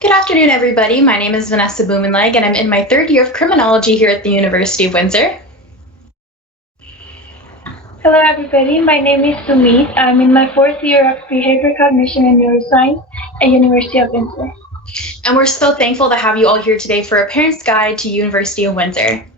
Good afternoon, everybody. My name is Vanessa Blumenleg, and I'm in my third year of criminology here at the University of Windsor. Hello, everybody. My name is Sumit. I'm in my fourth year of behavior cognition and neuroscience at University of Windsor. And we're so thankful to have you all here today for a parent's guide to University of Windsor.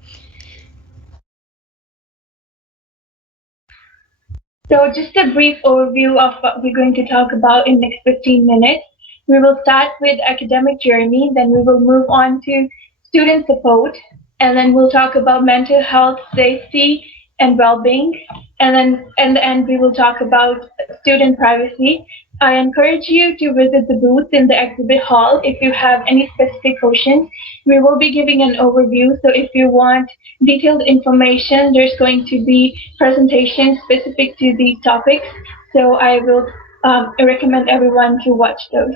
So just a brief overview of what we're going to talk about in the next 15 minutes. We will start with academic journey, then we will move on to student support, and then we'll talk about mental health, safety, and well-being. And then in the end, we will talk about student privacy. I encourage you to visit the booth in the exhibit hall if you have any specific questions. We will be giving an overview, so if you want detailed information, there's going to be presentations specific to these topics. So I will recommend everyone to watch those.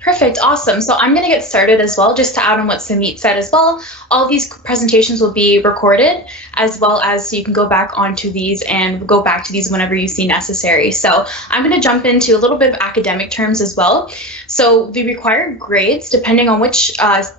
Perfect, awesome. So I'm going to get started as well, just to add on what Sumit said as well. All these presentations will be recorded, as well as so you can go back onto these and go back to these whenever you see necessary. So I'm going to jump into a little bit of academic terms as well. So the required grades, depending on which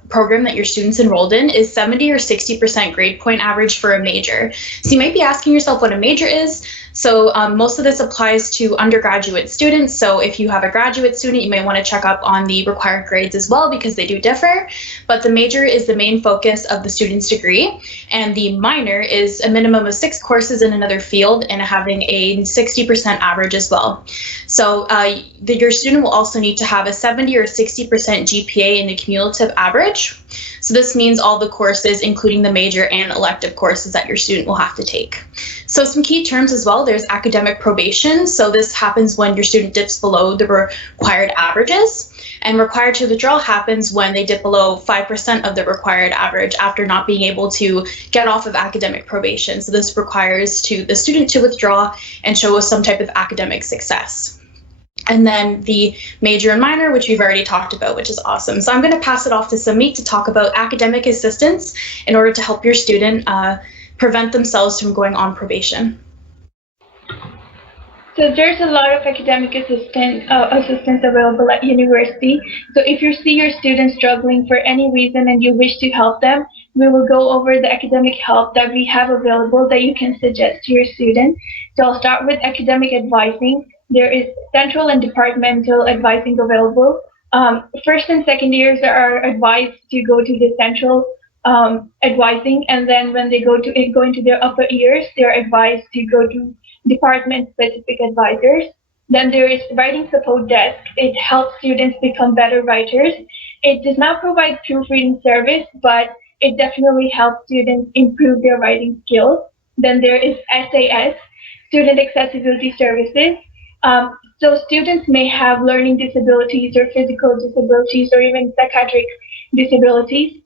program that your student's enrolled in, is 70 or 60% grade point average for a major. So you might be asking yourself what a major is. So most of this applies to undergraduate students. So if you have a graduate student, you may want to check up on the required grades as well, because they do differ. But the major is the main focus of the student's degree, and the minor is a minimum of 6 courses in another field and having a 60% average as well. So your student will also need to have a 70 or 60% GPA in the cumulative average. So this means all the courses, including the major and elective courses that your student will have to take. So some key terms as well, there's academic probation. So this happens when your student dips below the required averages. And required to withdraw happens when they dip below 5% of the required average after not being able to get off of academic probation. So this requires the student to withdraw and show us some type of academic success. And then the major and minor, which we've already talked about, which is awesome. So I'm going to pass it off to Sumit to talk about academic assistance in order to help your student prevent themselves from going on probation. So there's a lot of academic assistance available at university. So if you see your students struggling for any reason and you wish to help them, we will go over the academic help that we have available that you can suggest to your student. So I'll start with academic advising. There is central and departmental advising available. First and second years are advised to go to the central advising, and then when they go into their upper years, they're advised to go to department-specific advisors. Then there is writing support desk. It helps students become better writers. It does not provide proofreading service, but it definitely helps students improve their writing skills. Then there is SAS, Student Accessibility Services. So students may have learning disabilities or physical disabilities or even psychiatric disabilities,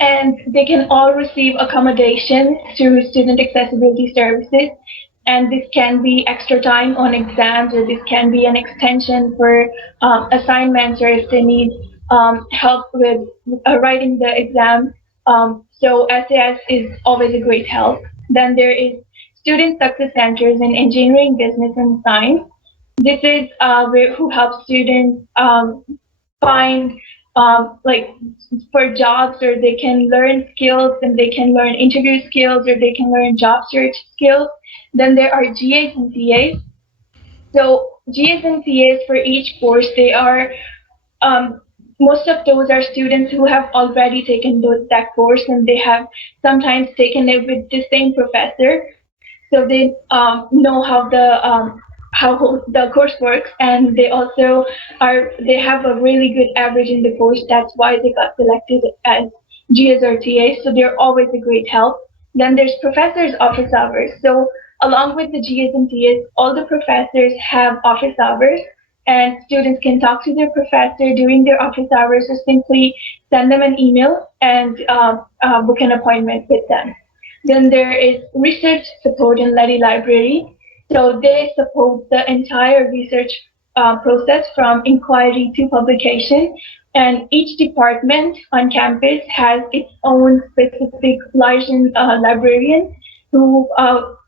and they can all receive accommodation through Student Accessibility Services. And this can be extra time on exams, or this can be an extension for assignments, or if they need help with writing the exam. So SAS is always a great help. Then there is Student Success Centers in Engineering, Business, and Science. This is who helps students find for jobs, or they can learn skills, and they can learn interview skills, or they can learn job search skills. Then there are GAs and CAs. So GAs and CAs for each course, they are, most of those are students who have already taken that course, and they have sometimes taken it with the same professor. So they know how the course works, and they also have a really good average in the course. That's why they got selected as GAs or TAs. So they're always a great help. Then there's professors' office hours. So along with the GAs and TAs, all the professors have office hours, and students can talk to their professor during their office hours, or simply send them an email and book an appointment with them. Then there is research support in Lady Library. So they support the entire research process from inquiry to publication. And each department on campus has its own specific librarian who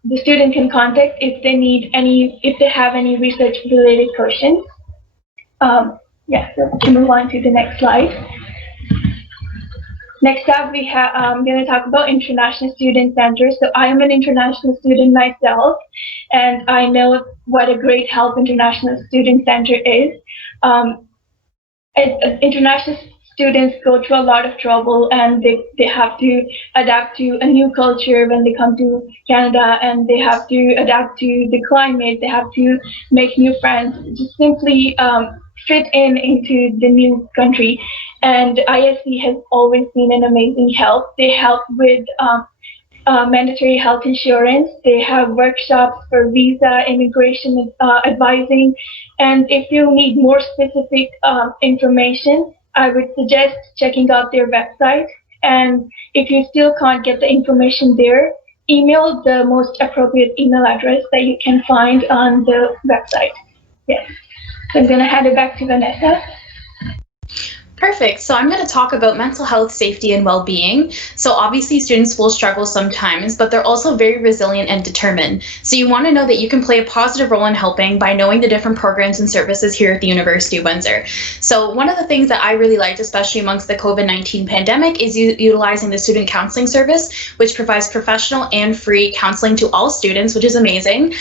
the student can contact if they have any research related questions. Yeah, so we can move on to the next slide. Next up, I'm going to talk about International Student Center. So I am an international student myself, and I know what a great help International Student Center is. Um, International students go through a lot of trouble, and they have to adapt to a new culture when they come to Canada, and they have to adapt to the climate, they have to make new friends, just simply fit into the new country. And ISC has always been an amazing help. They help with mandatory health insurance. They have workshops for visa, immigration advising. And if you need more specific information, I would suggest checking out their website. And if you still can't get the information there, email the most appropriate email address that you can find on the website. Yes. So I'm going to hand it back to Vanessa. Perfect. So I'm going to talk about mental health, safety, and well-being. So obviously students will struggle sometimes, but they're also very resilient and determined. So you want to know that you can play a positive role in helping by knowing the different programs and services here at the University of Windsor. So one of the things that I really liked, especially amongst the COVID-19 pandemic, is utilizing the student counseling service, which provides professional and free counseling to all students, which is amazing.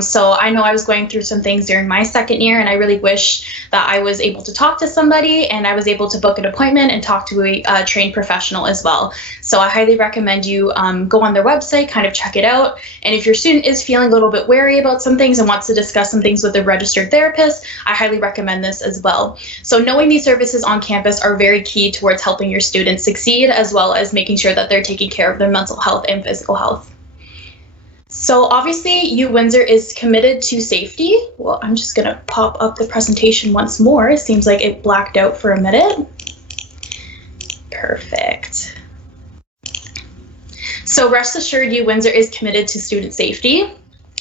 So I know I was going through some things during my second year, and I really wish that I was able to talk to somebody and I was able to book an appointment and talk to a trained professional as well. So I highly recommend you go on their website, kind of check it out. And if your student is feeling a little bit wary about some things and wants to discuss some things with a registered therapist, I highly recommend this as well. So knowing these services on campus are very key towards helping your students succeed, as well as making sure that they're taking care of their mental health and physical health. So obviously UWindsor is committed to safety. Well, I'm just going to pop up the presentation once more. It seems like it blacked out for a minute. Perfect. So rest assured, UWindsor is committed to student safety.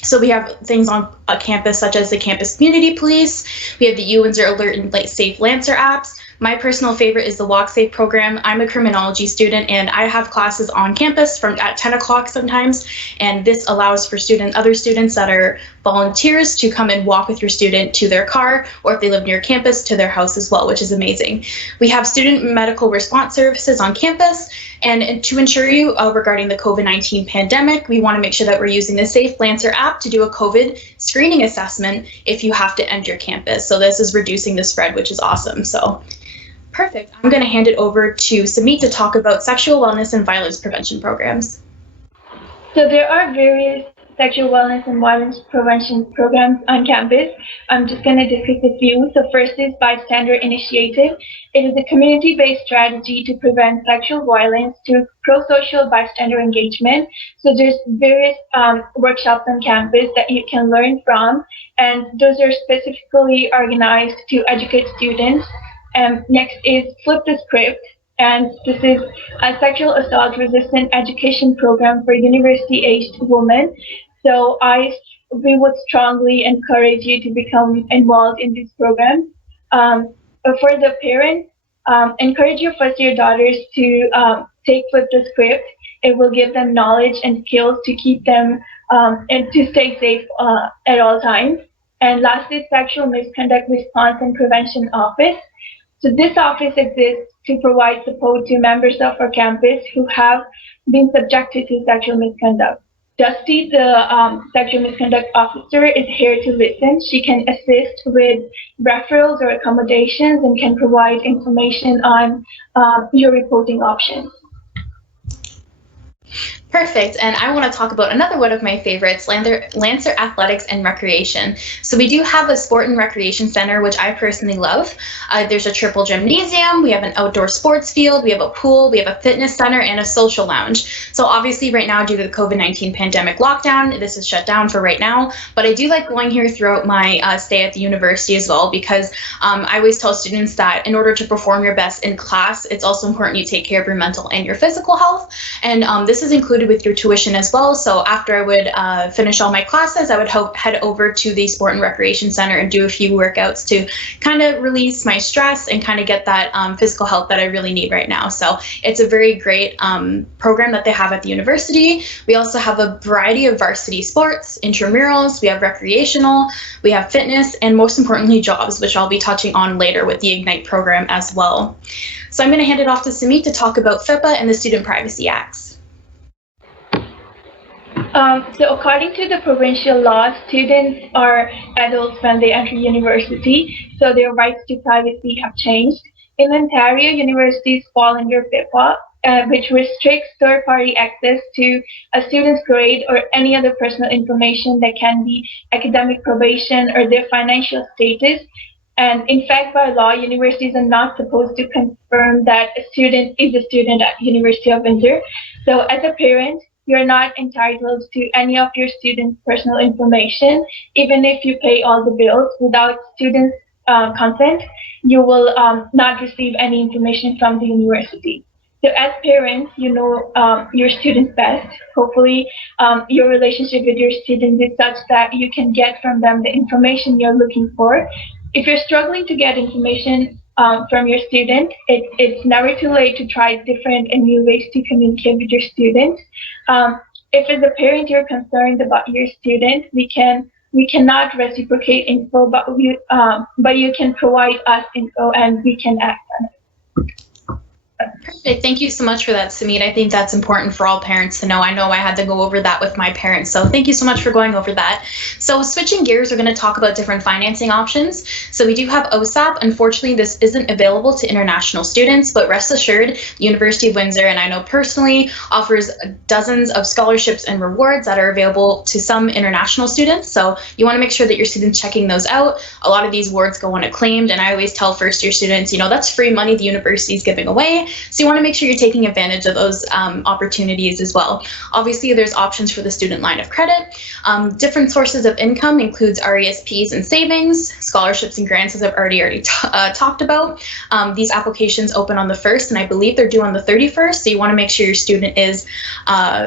So we have things on a campus such as the Campus Community Police. We have the UWindsor Alert and Safe Lancer apps. My personal favorite is the Walk Safe program. I'm a criminology student and I have classes on campus at 10 o'clock sometimes. And this allows for other students that are volunteers to come and walk with your student to their car, or if they live near campus, to their house as well, which is amazing. We have student medical response services on campus. And to ensure you regarding the COVID-19 pandemic, we want to make sure that we're using the Safe Lancer app to do a COVID screening assessment if you have to enter campus. So this is reducing the spread, which is awesome. So perfect. I'm going to hand it over to Samit to talk about sexual wellness and violence prevention programs. So there are various sexual wellness and violence prevention programs on campus. I'm just going to discuss a few. So first is Bystander Initiative. It is a community-based strategy to prevent sexual violence through pro-social bystander engagement. So there's various workshops on campus that you can learn from, and those are specifically organized to educate students. Next is Flip the Script, and this is a sexual assault resistant education program for university-aged women. So we would strongly encourage you to become involved in this program. For the parents, encourage your first-year daughters to take Flip the Script. It will give them knowledge and skills to keep them and to stay safe at all times. And lastly, Sexual Misconduct Response and Prevention Office. So this office exists to provide support to members of our campus who have been subjected to sexual misconduct. Dusty, the sexual misconduct officer, is here to listen. She can assist with referrals or accommodations and can provide information on your reporting options. Perfect. And I want to talk about another one of my favorites, Lancer Athletics and Recreation. So we do have a sport and recreation center, which I personally love. There's a triple gymnasium, we have an outdoor sports field, we have a pool, we have a fitness center, and a social lounge. So obviously right now, due to the COVID-19 pandemic lockdown, this is shut down for right now, but I do like going here throughout my stay at the university as well, because I always tell students that in order to perform your best in class, it's also important you take care of your mental and your physical health. And this is included included with your tuition as well. So after I would finish all my classes, I would head over to the Sport and Recreation Center and do a few workouts to kind of release my stress and kind of get that physical health that I really need right now. So it's a very great program that they have at the university. We also have a variety of varsity sports, intramurals, we have recreational, we have fitness, and most importantly, jobs, which I'll be touching on later with the Ignite program as well. So I'm going to hand it off to Samit to talk about FIPA and the Student Privacy Acts. So according to the provincial law, students are adults when they enter university, so their rights to privacy have changed. In Ontario, universities fall under FIPA, which restricts third-party access to a student's grade or any other personal information that can be academic probation or their financial status. And in fact, by law, universities are not supposed to confirm that a student is a student at University of Windsor. So as a parent, you're not entitled to any of your students' personal information. Even if you pay all the bills without students' consent, you will not receive any information from the university. So as parents, you know your students best. Hopefully, your relationship with your students is such that you can get from them the information you're looking for. If you're struggling to get information from your student, it's never too late to try different and new ways to communicate with your student. If as a parent you're concerned about your student, we cannot reciprocate info, but you can provide us info and we can act on it. Perfect. Thank you so much for that, Samit. I think that's important for all parents to know. I know I had to go over that with my parents, so thank you so much for going over that. So switching gears, we're going to talk about different financing options. So we do have OSAP. Unfortunately, this isn't available to international students, but rest assured, University of Windsor, and I know personally, offers dozens of scholarships and rewards that are available to some international students. So you want to make sure that your students checking those out. A lot of these awards go unacclaimed, and I always tell first-year students, you know, that's free money the university is giving away. So you want to make sure you're taking advantage of those opportunities as well. Obviously, there's options for the student line of credit. Different sources of income includes RESPs and savings, scholarships and grants, as I've already talked about. These applications open on the 1st, and I believe they're due on the 31st. So you want to make sure your student is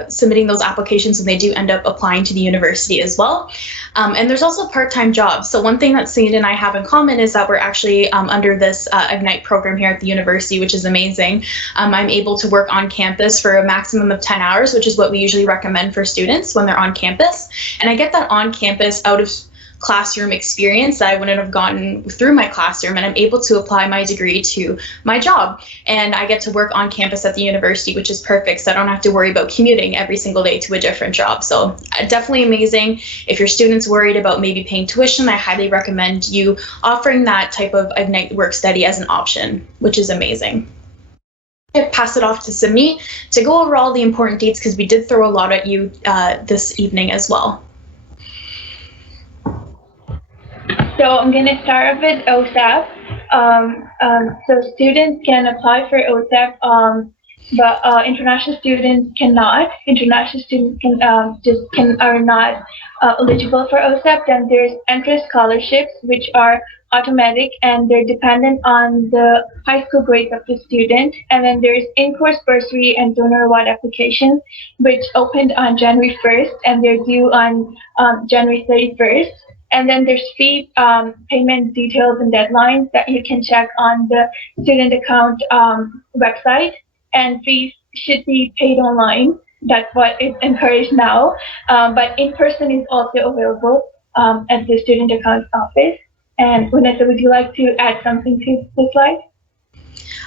submitting those applications when they do end up applying to the university as well. And there's also part-time jobs. So one thing that Celine and I have in common is that we're actually under this Ignite program here at the university, which is amazing. I'm able to work on campus for a maximum of 10 hours, which is what we usually recommend for students when they're on campus. And I get that on campus out of classroom experience that I wouldn't have gotten through my classroom, and I'm able to apply my degree to my job. And I get to work on campus at the university, which is perfect, so I don't have to worry about commuting every single day to a different job. So definitely amazing. If your student's worried about maybe paying tuition, I highly recommend you offering that type of Ignite work study as an option, which is amazing. I pass it off to Samit to go over all the important dates, because we did throw a lot at you this evening as well. So I'm going to start with OSAP. So students can apply for OSAP, but international students cannot. International students are not eligible for OSAP. Then there's entrance scholarships, which are automatic and they're dependent on the high school grades of the student. And then there's in-course bursary and donor award applications, which opened on January 1st and they're due on January 31st. And then there's fee payment details and deadlines that you can check on the student account website. And fees should be paid online. That's what is encouraged now. But in person is also available at the student account office. And Vanessa, would you like to add something to the slide?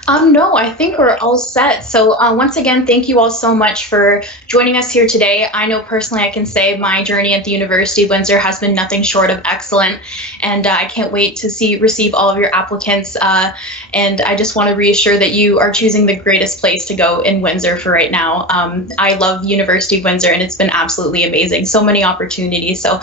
No, I think we're all set. So once again, thank you all so much for joining us here today. I know personally I can say my journey at the University of Windsor has been nothing short of excellent, and I can't wait to receive all of your applicants. And I just want to reassure that you are choosing the greatest place to go in Windsor for right now. I love the University of Windsor, and it's been absolutely amazing. So many opportunities. So